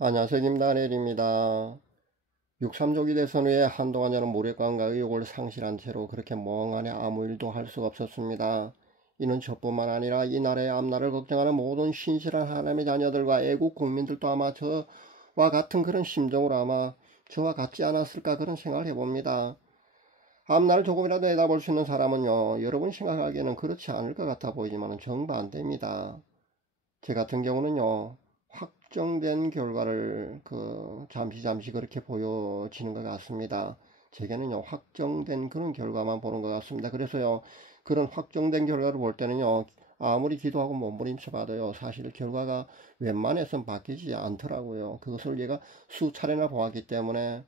안녕하세요. 김다니엘입니다. 6.3조기 대선 후에 한동안 저는 모략감과 의욕을 상실한 채로 그렇게 멍하니 아무 일도 할 수가 없었습니다. 이는 저뿐만 아니라 이 나라의 앞날을 걱정하는 모든 신실한 하나님의 자녀들과 애국 국민들도 아마 저와 같은 그런 심정으로 아마 저와 같지 않았을까 그런 생각을 해봅니다. 앞날을 조금이라도 내다볼 수 있는 사람은요, 여러분 생각하기에는 그렇지 않을 것 같아 보이지만 정반대입니다. 제 같은 경우는요, 확정된 결과를 잠시 그렇게 보여지는 것 같습니다. 제게는요, 확정된 그런 결과만 보는 것 같습니다. 그래서요, 그런 확정된 결과를 볼 때는요, 아무리 기도하고 몸부림쳐 봐도요, 사실 결과가 웬만해선 바뀌지 않더라고요. 그것을 제가 수차례나 보았기 때문에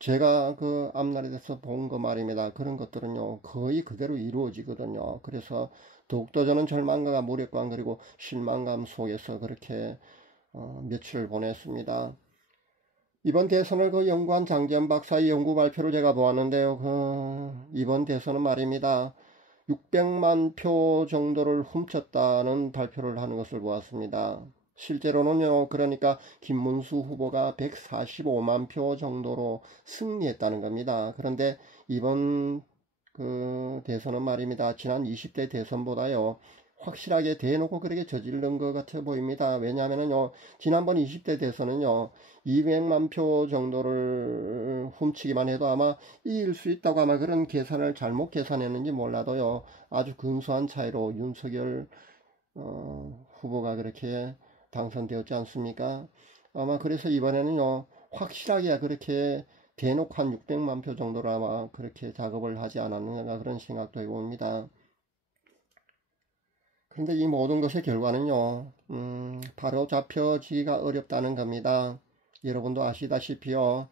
제가 그 앞날에 대해서 본 거 말입니다. 그런 것들은요, 거의 그대로 이루어지거든요. 그래서 더욱더 저는 절망과 무력감 그리고 실망감 속에서 그렇게 며칠을 보냈습니다. 이번 대선을 연구한 장재현 박사의 연구 발표를 제가 보았는데요. 이번 대선은 말입니다. 600만 표 정도를 훔쳤다는 발표를 하는 것을 보았습니다. 실제로는요, 그러니까 김문수 후보가 145만 표 정도로 승리했다는 겁니다. 그런데 이번 대선은 말입니다. 지난 20대 대선보다요, 확실하게 대놓고 그렇게 저지른 것 같아 보입니다. 왜냐하면요, 지난번 20대 대선은요, 200만 표 정도를 훔치기만 해도 아마 이길 수 있다고 아마 그런 계산을 잘못 계산했는지 몰라도요, 아주 근소한 차이로 윤석열 후보가 그렇게 당선되었지 않습니까? 아마 그래서 이번에는요, 확실하게 그렇게 대놓고 한 600만 표 정도로 아마 그렇게 작업을 하지 않았는가 그런 생각도 해봅니다. 그런데 이 모든 것의 결과는요, 바로 잡혀지기가 어렵다는 겁니다. 여러분도 아시다시피요,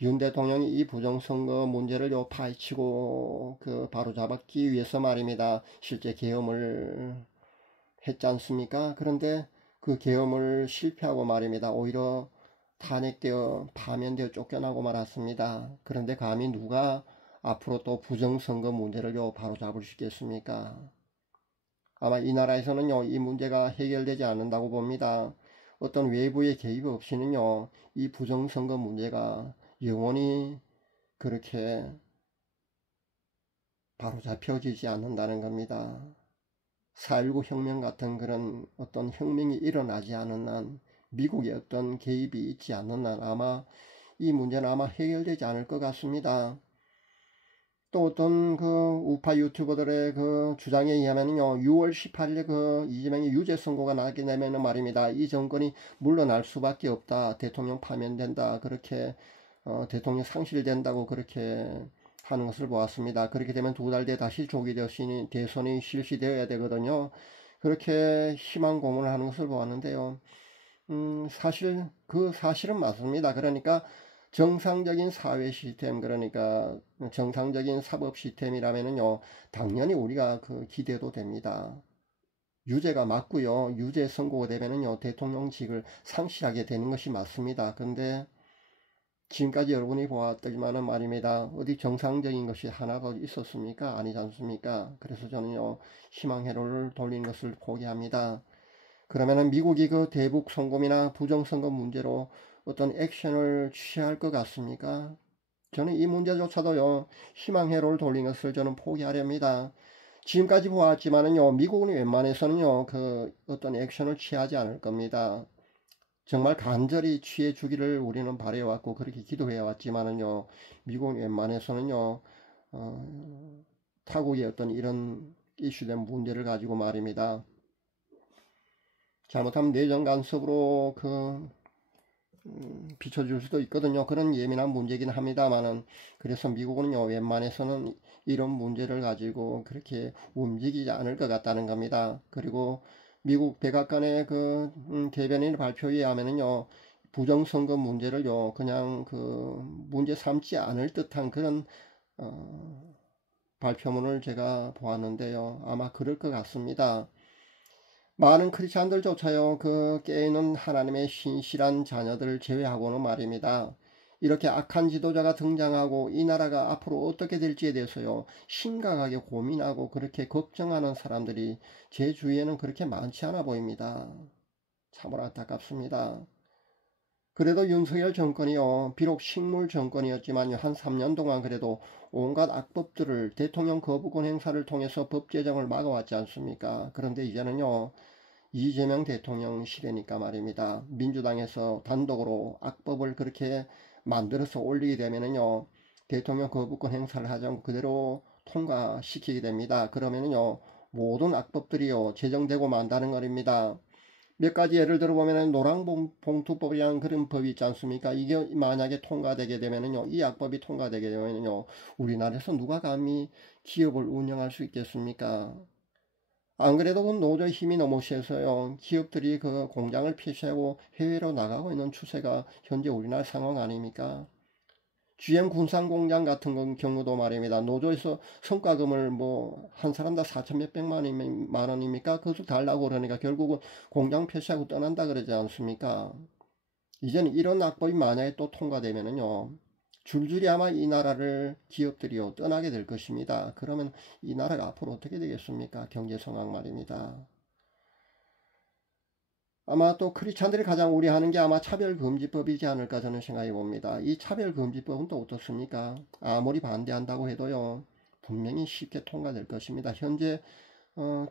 윤 대통령이 이 부정선거 문제를 파헤치고 바로 잡았기 위해서 말입니다. 실제 계엄을 했지 않습니까? 그런데 그 계엄을 실패하고 말입니다. 오히려 탄핵되어 파면되어 쫓겨나고 말았습니다. 그런데 감히 누가 앞으로 또 부정선거 문제를 바로 잡을 수 있겠습니까? 아마 이 나라에서는요, 이 문제가 해결되지 않는다고 봅니다. 어떤 외부의 개입 없이는요, 이 부정선거 문제가 영원히 그렇게 바로 잡혀지지 않는다는 겁니다. 4.19 혁명 같은 그런 어떤 혁명이 일어나지 않은 한, 미국의 어떤 개입이 있지 않는 한 아마 이 문제는 아마 해결되지 않을 것 같습니다. 또 어떤 우파 유튜버들의 주장에 의하면요, 6월 18일에 이재명의 유죄 선고가 나게 되면은 말입니다. 이 정권이 물러날 수밖에 없다. 대통령 파면된다. 그렇게 대통령 상실된다고 그렇게 하는 것을 보았습니다. 그렇게 되면 2달 뒤에 다시 조기 대선이 실시되어야 되거든요. 그렇게 희망 고문을 하는 것을 보았는데요. 사실은 맞습니다. 그러니까 정상적인 사회 시스템, 그러니까 정상적인 사법 시스템이라면요, 당연히 우리가 기대도 됩니다. 유죄가 맞고요. 유죄 선고가 되면은요, 대통령직을 상실하게 되는 것이 맞습니다. 그런데 지금까지 여러분이 보았더니만은 말입니다. 어디 정상적인 것이 하나도 있었습니까? 아니지 않습니까? 그래서 저는요, 희망 회로를 돌리는 것을 포기합니다. 그러면은 미국이 대북 송금이나 부정선거 문제로 어떤 액션을 취할 것 같습니까? 저는 이 문제조차도요, 희망 회로를 돌린 것을 저는 포기하렵니다. 지금까지 보았지만은요, 미국은 웬만해서는요, 어떤 액션을 취하지 않을 겁니다. 정말 간절히 취해 주기를 우리는 바래왔고 그렇게 기도해 왔지만은요, 미국은 웬만해서는요, 타국의 어떤 이런 이슈된 문제를 가지고 말입니다. 잘못하면 내정 간섭으로 비춰줄 수도 있거든요. 그런 예민한 문제긴 합니다만은, 그래서 미국은요, 웬만해서는 이런 문제를 가지고 그렇게 움직이지 않을 것 같다는 겁니다. 그리고 미국 백악관의 대변인 발표에 하면은요, 부정선거 문제를요, 그냥 문제 삼지 않을 듯한 그런 발표문을 제가 보았는데요. 아마 그럴 것 같습니다. 많은 크리스찬들조차요, 깨어있는 하나님의 신실한 자녀들을 제외하고는 말입니다. 이렇게 악한 지도자가 등장하고 이 나라가 앞으로 어떻게 될지에 대해서요, 심각하게 고민하고 그렇게 걱정하는 사람들이 제 주위에는 그렇게 많지 않아 보입니다. 참으로 안타깝습니다. 그래도 윤석열 정권이요, 비록 식물 정권이었지만요, 한 3년 동안 그래도 온갖 악법들을 대통령 거부권 행사를 통해서 법 제정을 막아왔지 않습니까? 그런데 이제는요, 이재명 대통령 시대니까 말입니다. 민주당에서 단독으로 악법을 그렇게 만들어서 올리게 되면은요, 대통령 거부권 행사를 하지 않고 그대로 통과시키게 됩니다. 그러면은요, 모든 악법들이요, 제정되고 만다는 것입니다. 몇 가지 예를 들어보면 노랑봉투법이라는 그런 법이 있지 않습니까? 이게 만약에 통과되게 되면은요, 이 악법이 통과되게 되면은요, 우리나라에서 누가 감히 기업을 운영할 수 있겠습니까? 안 그래도 그 노조의 힘이 너무 세서요, 기업들이 그 공장을 폐쇄하고 해외로 나가고 있는 추세가 현재 우리나라 상황 아닙니까? GM 군산공장 같은 경우도 말입니다. 노조에서 성과금을 뭐 한 사람당 4천 몇백만 원입니까? 그것을 달라고 그러니까 결국은 공장 폐쇄하고 떠난다 그러지 않습니까? 이제는 이런 악법이 만약에 또 통과되면은요, 줄줄이 아마 이 나라를 기업들이요 떠나게 될 것입니다. 그러면 이 나라가 앞으로 어떻게 되겠습니까? 경제 상황 말입니다. 아마 또 크리스찬들이 가장 우려하는 게 아마 차별금지법이지 않을까 저는 생각해 봅니다. 이 차별금지법은 또 어떻습니까? 아무리 반대한다고 해도요, 분명히 쉽게 통과될 것입니다. 현재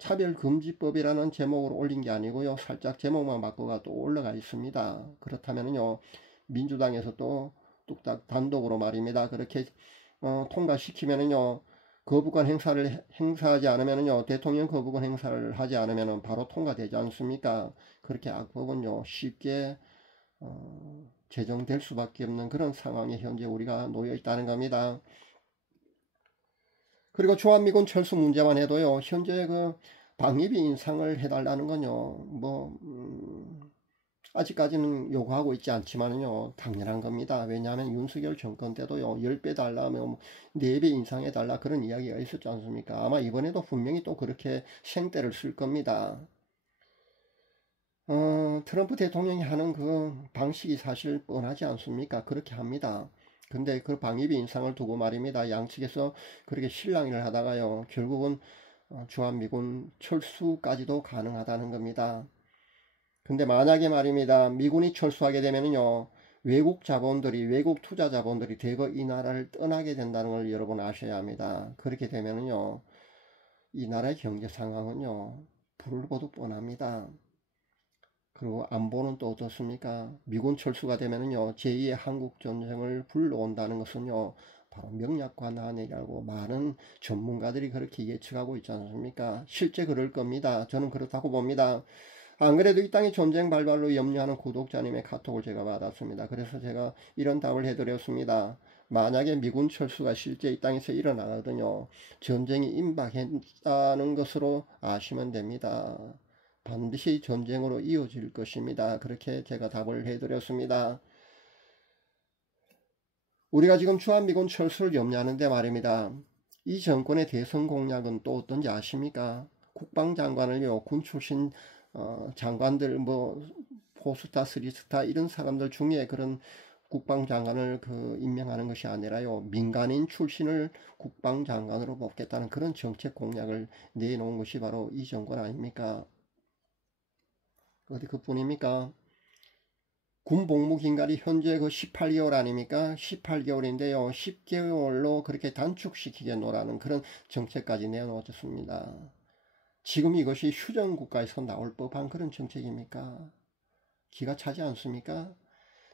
차별금지법이라는 제목으로 올린 게 아니고요, 살짝 제목만 바꿔가 또 올라가 있습니다. 그렇다면요, 민주당에서 또 뚝딱 단독으로 말입니다. 그렇게 통과시키면은요, 거부권 행사하지 않으면요, 대통령 거부권 행사를 하지 않으면 바로 통과되지 않습니까? 그렇게 악법은요, 쉽게 제정될 수밖에 없는 그런 상황에 현재 우리가 놓여 있다는 겁니다. 그리고 주한미군 철수 문제만 해도요, 현재 그 방위비 인상을 해달라는 건요, 뭐 아직까지는 요구하고 있지 않지만요, 당연한 겁니다. 왜냐하면 윤석열 정권 때도요, 10배 달라, 뭐 4배 인상해 달라 그런 이야기가 있었지 않습니까? 아마 이번에도 분명히 또 그렇게 생떼를 쓸 겁니다. 트럼프 대통령이 하는 그 방식이 사실 뻔하지 않습니까? 그렇게 합니다. 근데 그 방위비 인상을 두고 말입니다. 양측에서 그렇게 실랑이를 하다가요, 결국은 주한미군 철수까지도 가능하다는 겁니다. 근데 만약에 말입니다, 미군이 철수하게 되면요, 외국 자본들이, 외국 투자 자본들이 대거 이 나라를 떠나게 된다는 걸 여러분 아셔야 합니다. 그렇게 되면요, 이 나라의 경제 상황은요, 불을 보듯 뻔합니다. 그리고 안보는 또 어떻습니까? 미군 철수가 되면요, 제2의 한국전쟁을 불러온다는 것은요, 바로 명약관한이라고 많은 전문가들이 그렇게 예측하고 있지 않습니까? 실제 그럴 겁니다. 저는 그렇다고 봅니다. 안 그래도 이 땅의 전쟁 발발로 염려하는 구독자님의 카톡을 제가 받았습니다. 그래서 제가 이런 답을 해드렸습니다. 만약에 미군 철수가 실제 이 땅에서 일어나거든요, 전쟁이 임박했다는 것으로 아시면 됩니다. 반드시 전쟁으로 이어질 것입니다. 그렇게 제가 답을 해드렸습니다. 우리가 지금 주한미군 철수를 염려하는데 말입니다, 이 정권의 대선 공약은 또 어떤지 아십니까? 국방장관을요, 군 출신 장관들, 뭐 포스타, 스리스타 이런 사람들 중에 그런 국방장관을 임명하는 것이 아니라요, 민간인 출신을 국방장관으로 뽑겠다는 그런 정책 공약을 내놓은 것이 바로 이 정권 아닙니까? 어디 그뿐입니까? 군 복무 기간이 현재 18개월 아닙니까? 18개월인데요, 10개월로 그렇게 단축시키겠노라는 그런 정책까지 내놓았습니다. 지금 이것이 휴전국가에서 나올 법한 그런 정책입니까? 기가 차지 않습니까?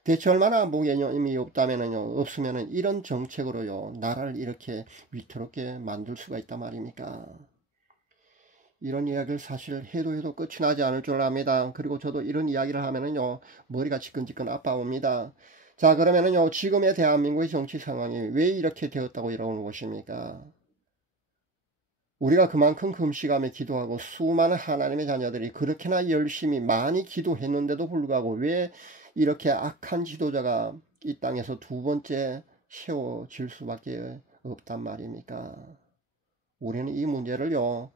대체 얼마나 안보 개념이 없으면은 이런 정책으로요, 나라를 이렇게 위태롭게 만들 수가 있단 말입니까? 이런 이야기를 사실 해도 끝이 나지 않을 줄 압니다. 그리고 저도 이런 이야기를 하면은요, 머리가 지끈지끈 아파옵니다. 자, 그러면은요, 지금의 대한민국의 정치 상황이 왜 이렇게 되었다고 이러는 것입니까? 우리가 그만큼 금식하며 기도하고 수많은 하나님의 자녀들이 그렇게나 열심히 많이 기도했는데도 불구하고 왜 이렇게 악한 지도자가 이 땅에서 두 번째 세워질 수밖에 없단 말입니까? 우리는 이 문제를요,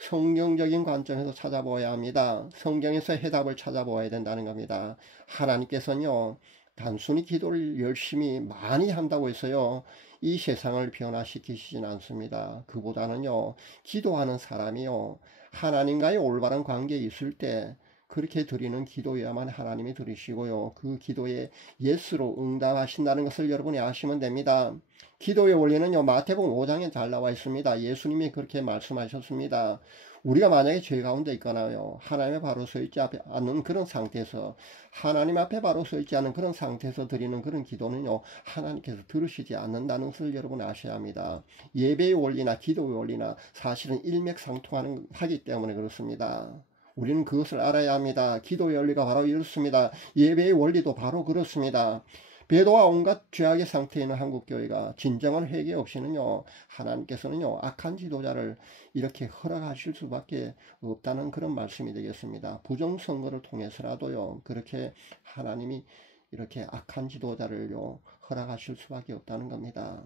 성경적인 관점에서 찾아보아야 합니다. 성경에서 해답을 찾아보아야 된다는 겁니다. 하나님께서는요, 단순히 기도를 열심히 많이 한다고 해서요, 이 세상을 변화시키시진 않습니다. 그보다는요, 기도하는 사람이요, 하나님과의 올바른 관계에 있을 때 그렇게 드리는 기도여야만 하나님이 들으시고요. 그 기도에 예스로 응답하신다는 것을 여러분이 아시면 됩니다. 기도의 원리는요, 마태복음 5장에 잘 나와 있습니다. 예수님이 그렇게 말씀하셨습니다. 우리가 만약에 죄 가운데 있거나요, 하나님 바로 서 있지 않는 그런 상태에서, 하나님 앞에 바로 서 있지 않은 그런 상태에서 드리는 그런 기도는요, 하나님께서 들으시지 않는다는 것을 여러분 아셔야 합니다. 예배의 원리나 기도의 원리나 사실은 일맥상통하기 때문에 그렇습니다. 우리는 그것을 알아야 합니다. 기도의 원리가 바로 이렇습니다. 예배의 원리도 바로 그렇습니다. 배도와 온갖 죄악의 상태에 있는 한국교회가 진정한 회개 없이는요, 하나님께서는요, 악한 지도자를 이렇게 허락하실 수밖에 없다는 그런 말씀이 되겠습니다. 부정선거를 통해서라도요, 그렇게 하나님이 이렇게 악한 지도자를요, 허락하실 수밖에 없다는 겁니다.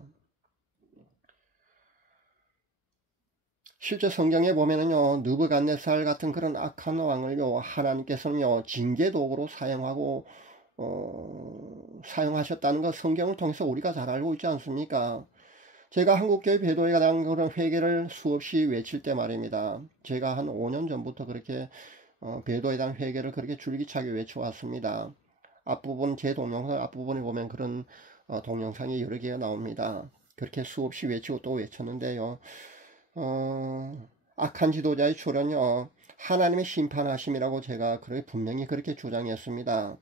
실제 성경에 보면은요, 느부갓네살 같은 그런 악한 왕을요, 하나님께서는요, 징계 도구로 사용하셨다는 것 성경을 통해서 우리가 잘 알고 있지 않습니까? 제가 한국교회 배도에 관한 그런 회개를 수없이 외칠 때 말입니다. 제가 한 5년 전부터 그렇게 배도에 대한 회개를 그렇게 줄기차게 외쳐왔습니다. 앞부분, 제 동영상 앞부분에 보면 그런 동영상이 여러 개가 나옵니다. 그렇게 수없이 외치고 또 외쳤는데요. 악한 지도자의 출현요, 하나님의 심판하심이라고 제가 분명히 그렇게 주장했습니다.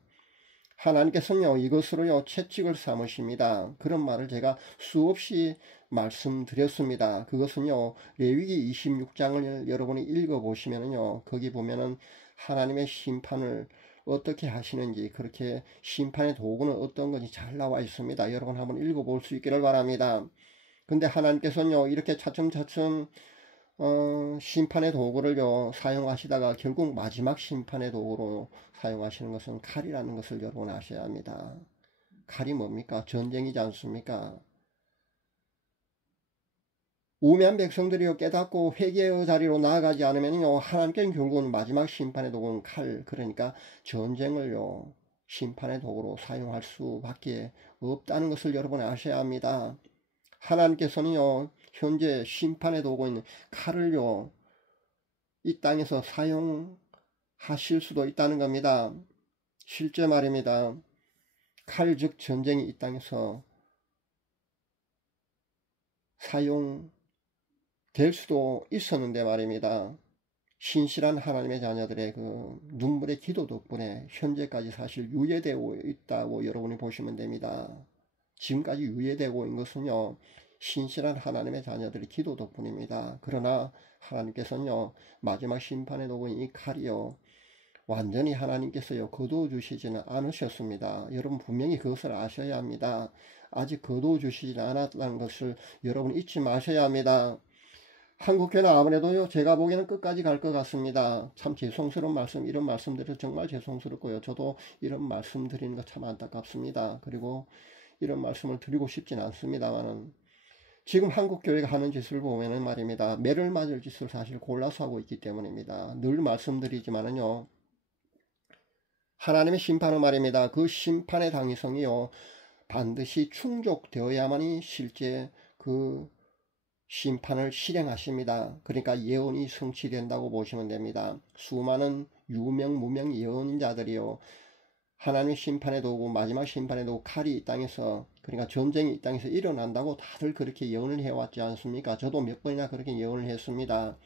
하나님께서는요, 이것으로요, 채찍을 삼으십니다. 그런 말을 제가 수없이 말씀드렸습니다. 그것은요, 레위기 26장을 여러분이 읽어보시면은요, 거기 보면은 하나님의 심판을 어떻게 하시는지, 그렇게 심판의 도구는 어떤 건지 잘 나와 있습니다. 여러분 한번 읽어볼 수 있기를 바랍니다. 근데 하나님께서는요, 이렇게 차츰차츰 심판의 도구를요, 사용하시다가 결국 마지막 심판의 도구로 사용하시는 것은 칼이라는 것을 여러분 아셔야 합니다. 칼이 뭡니까? 전쟁이지 않습니까? 우매한 백성들이요, 깨닫고 회개의 자리로 나아가지 않으면요, 하나님께는 결국은 마지막 심판의 도구는 칼, 그러니까 전쟁을요, 심판의 도구로 사용할 수밖에 없다는 것을 여러분 아셔야 합니다. 하나님께서는요, 현재 심판의 도구인 칼을요, 이 땅에서 사용하실 수도 있다는 겁니다. 실제 말입니다. 칼, 즉 전쟁이 이 땅에서 사용될 수도 있었는데 말입니다. 신실한 하나님의 자녀들의 그 눈물의 기도 덕분에 현재까지 사실 유예되고 있다고 여러분이 보시면 됩니다. 지금까지 유예되고 있는 것은요, 신실한 하나님의 자녀들의 기도 덕분입니다. 그러나 하나님께서는요, 마지막 심판의 도구인 이 칼이요, 완전히 하나님께서요, 거두어 주시지는 않으셨습니다. 여러분 분명히 그것을 아셔야 합니다. 아직 거두어 주시지 않았다는 것을 여러분 잊지 마셔야 합니다. 한국교회는 아무래도요, 제가 보기에는 끝까지 갈 것 같습니다. 참 죄송스러운 말씀, 이런 말씀드려서 정말 죄송스럽고요. 저도 이런 말씀 드리는 거 참 안타깝습니다. 그리고 이런 말씀을 드리고 싶진 않습니다만은, 지금 한국교회가 하는 짓을 보면은 말입니다. 매를 맞을 짓을 사실 골라서 하고 있기 때문입니다. 늘 말씀드리지만은요, 하나님의 심판은 말입니다. 그 심판의 당위성이요, 반드시 충족되어야만이 실제 그 심판을 실행하십니다. 그러니까 예언이 성취된다고 보시면 됩니다. 수많은 유명 무명 예언자들이요, 하나님의 심판의 도구, 마지막 심판의 도구 칼이 이 땅에서, 그러니까 전쟁이 이 땅에서 일어난다고 다들 그렇게 예언을 해왔지 않습니까? 저도 몇 번이나 그렇게 예언을 했습니다.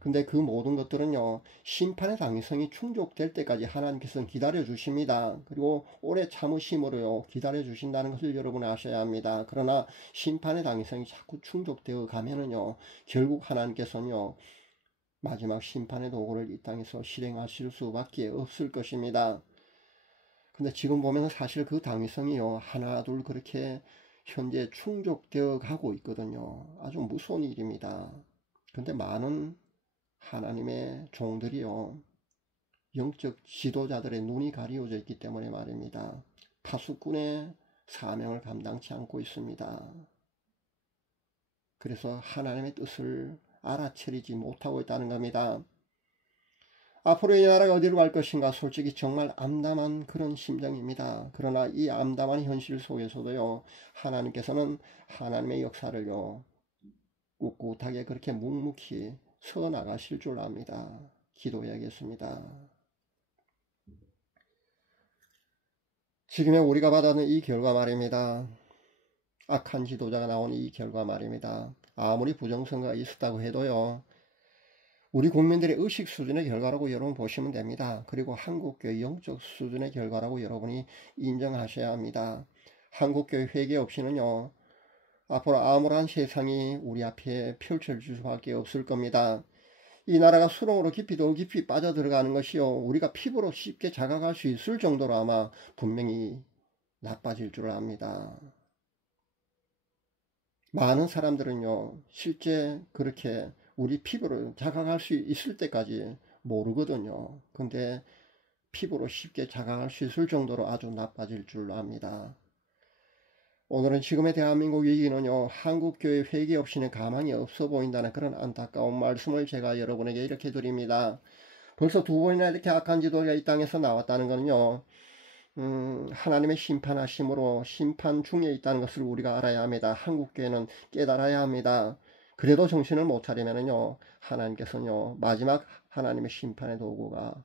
근데 그 모든 것들은요, 심판의 당위성이 충족될 때까지 하나님께서는 기다려 주십니다. 그리고 오래 참으심으로요, 기다려 주신다는 것을 여러분 아셔야 합니다. 그러나 심판의 당위성이 자꾸 충족되어 가면은요, 결국 하나님께서는요, 마지막 심판의 도구를 이 땅에서 실행하실 수밖에 없을 것입니다. 근데 지금 보면 사실 그 당위성이요, 하나 둘 그렇게 현재 충족되어 가고 있거든요. 아주 무서운 일입니다. 근데 많은 하나님의 종들이요, 영적 지도자들의 눈이 가리워져 있기 때문에 말입니다. 파수꾼의 사명을 감당치 않고 있습니다. 그래서 하나님의 뜻을 알아차리지 못하고 있다는 겁니다. 앞으로 이 나라가 어디로 갈 것인가 솔직히 정말 암담한 그런 심정입니다. 그러나 이 암담한 현실 속에서도요, 하나님께서는 하나님의 역사를요, 꿋꿋하게 그렇게 묵묵히 서 나가실 줄 압니다. 기도해야겠습니다. 지금의 우리가 받아는 이 결과 말입니다. 악한 지도자가 나온 이 결과 말입니다. 아무리 부정선거가 있었다고 해도요. 우리 국민들의 의식 수준의 결과라고 여러분 보시면 됩니다. 그리고 한국교회 영적 수준의 결과라고 여러분이 인정하셔야 합니다. 한국교회 회개 없이는요. 앞으로 암울한 세상이 우리 앞에 펼쳐질 수밖에 없을 겁니다. 이 나라가 수렁으로 더 깊이 빠져들어가는 것이요. 우리가 피부로 쉽게 자각할 수 있을 정도로 아마 분명히 나빠질 줄 압니다. 많은 사람들은요. 실제 그렇게 우리 피부를 자각할 수 있을 때까지 모르거든요. 근데 피부로 쉽게 자각할 수 있을 정도로 아주 나빠질 줄 압니다. 오늘은 지금의 대한민국 위기는요. 한국교회 회개 없이는 가망이 없어 보인다는 그런 안타까운 말씀을 제가 여러분에게 이렇게 드립니다. 벌써 두 번이나 이렇게 악한 지도가 이 땅에서 나왔다는 것은요. 하나님의 심판하심으로 심판 중에 있다는 것을 우리가 알아야 합니다. 한국교회는 깨달아야 합니다. 그래도 정신을 못 차리면은요. 하나님께서는요. 마지막 하나님의 심판의 도구가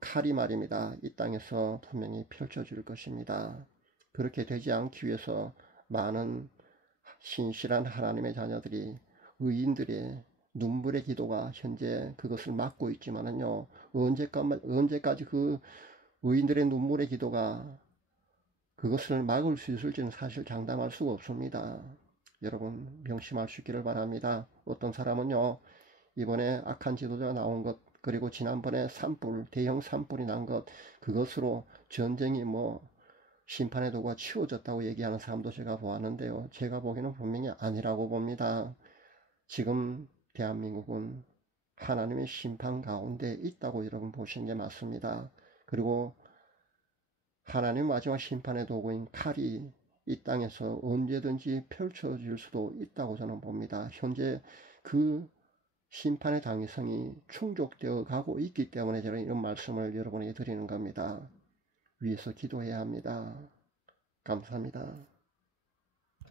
칼이 말입니다. 이 땅에서 분명히 펼쳐질 것입니다. 그렇게 되지 않기 위해서 많은 신실한 하나님의 자녀들이 의인들의 눈물의 기도가 현재 그것을 막고 있지만은요. 언제까지 그 의인들의 눈물의 기도가 그것을 막을 수 있을지는 사실 장담할 수가 없습니다. 여러분 명심할 수 있기를 바랍니다. 어떤 사람은요. 이번에 악한 지도자가 나온 것 그리고 지난번에 대형 산불이 난 것 그것으로 전쟁이 심판의 도구가 치워졌다고 얘기하는 사람도 제가 보았는데요. 제가 보기에는 분명히 아니라고 봅니다. 지금 대한민국은 하나님의 심판 가운데 있다고 여러분 보시는 게 맞습니다. 그리고 하나님 마지막 심판의 도구인 칼이 이 땅에서 언제든지 펼쳐질 수도 있다고 저는 봅니다. 현재 그 심판의 당위성이 충족되어 가고 있기 때문에 저는 이런 말씀을 여러분에게 드리는 겁니다. 위에서 기도해야 합니다. 감사합니다.